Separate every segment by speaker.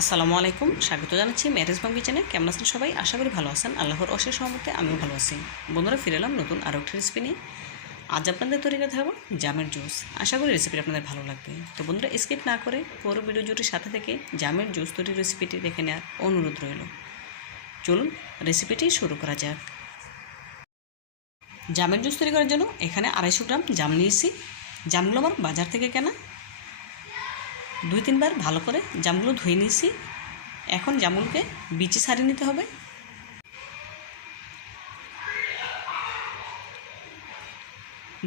Speaker 1: আসসালামু আলাইকুম, স্বাগত জানাচ্ছি ম্যারেজ বাম কিচেনে কেমন আছেন সবাই? আশা করি ভালো আছেন। আল্লাহর অশেষ সহমতে আমিও ভালো আছি। বন্ধুরা, ফিরে এলাম নতুন আরও একটি রেসিপি নিয়ে। আজ আপনাদের তৈরি করতে হবে জামের জুস। আশা করি রেসিপিটা আপনাদের ভালো লাগবে। তো বন্ধুরা স্কিপ না করে পুরো ভিডিও জুটির সাথে থেকে জামের জুস তৈরির রেসিপিটি দেখে নেওয়ার অনুরোধ রইল। চলুন রেসিপিটি শুরু করা যাক। জামের জুস তৈরি করার জন্য এখানে আড়াইশো গ্রাম জাম নিয়েছি। জামগুলো আমার বাজার থেকে কেনা। দুই তিনবার ভালো করে জামগুলো ধুয়ে নিয়েছি। এখন জামগুলোকে বিচি ছাড়িয়ে নিতে হবে।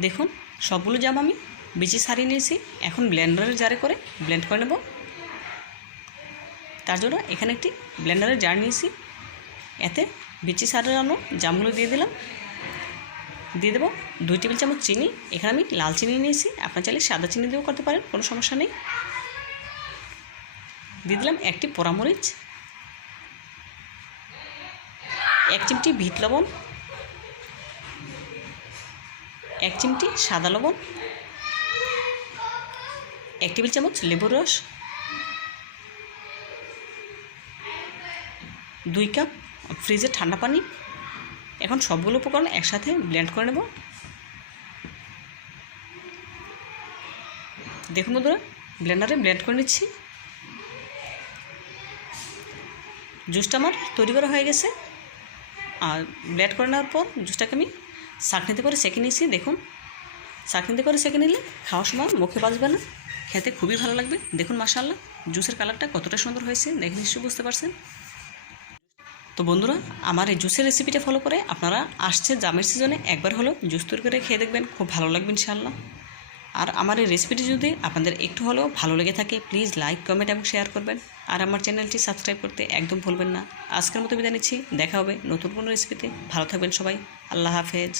Speaker 1: দেখুন, সবগুলো জাম আমি বিচি ছাড়িয়ে নিয়েছি। এখন ব্লেন্ডারের জারে করে ব্লেন্ড করে নেব। তার জন্য এখানে একটি ব্লেন্ডারের জার নিয়েছি। এতে বিচি ছাড়ানো জামগুলো দিয়ে দিলাম। দিয়ে দেবো দুই টেবিল চামচ চিনি। এখানে আমি লাল চিনি নিয়েছি। আপনার চাইলে সাদা চিনি দিয়েও করতে পারেন, কোনো সমস্যা নেই। দিয়ে দিলাম একটি পোড়ামরিচ, এক চিমটি ভিত লবণ, এক চিমটি সাদা লবণ, এক টেবিল চামচ লেবুর রস, দুই কাপ ফ্রিজে ঠান্ডা পানি। এখন সবগুলো উপকরণ একসাথে ব্লেন্ড করে নেব। দেখুন বন্ধুরা, ব্লেন্ডারে ব্লেন্ড করে নিচ্ছি। জুসটা আমার তৈরি করা হয়ে গেছে। আর ব্লেড করে নেওয়ার পর জুসটাকে আমি চাকনিতে করে সেঁকে নিয়েছি, দেখুন। চাকনিতে করে সেঁকে নিলে খাওয়ার সময় মুখে বাঁচবে না, খেতে খুবই ভালো লাগবে। দেখুন মাসাল্লাহ জুসের কালারটা কতটা সুন্দর হয়েছে, দেখে নিশ্চয়ই বুঝতে পারছেন। তো বন্ধুরা, আমার এই জুসের রেসিপিটা ফলো করে আপনারা আসছে জামের সিজনে, একবার হলো জুস তৈরি করে খেয়ে দেখবেন, খুব ভালো লাগবে ইনশাল্লাহ আর আমার এই রেসিপিটি যদি আপনাদের একটু হলেও ভালো লেগে থাকে প্লিজ লাইক কমেন্ট এবং শেয়ার করবেন। আর আমার চ্যানেলটি সাবস্ক্রাইব করতে একদম ভুলবেন না। আজকের মতো বিদায় নিচ্ছি। দেখা হবে নতুন কোনো রেসিপিতে ভালো থাকবেন সবাই। আল্লাহ হাফেজ।